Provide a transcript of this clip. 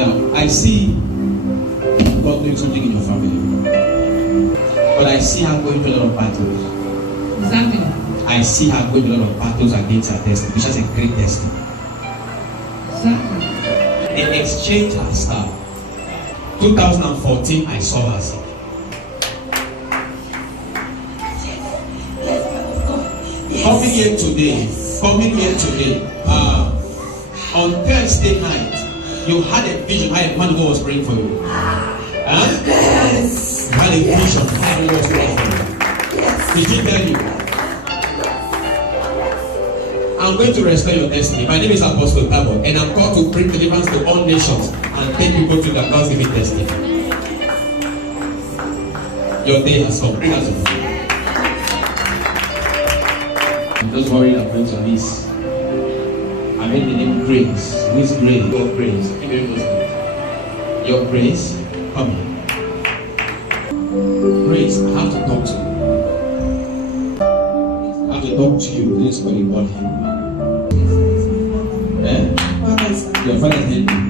Now, I see God doing something in your family. But I see her going through a lot of battles. Exactly. I see her going through a lot of battles against her destiny. Which has a great destiny. Exactly. They exchanged her star. 2014, I saw her sick. Coming here today, on Thursday night, you had a vision. I man who was praying for you. Huh? Yes. You had a vision. Man who was praying for you. Yes. Did he tell you? I'm going to restore your destiny. My name is Apostle TABOT, and I'm called to bring deliverance to all nations and take people to their God's-given destiny. Your day has come. Bring us up. I'm just worried about this. I made the name Grace. Who is Grace? Your Grace. Your Grace. Come here. Grace, I have to talk to you. I have to talk to you. This is what you want him. Eh? Your father helped you.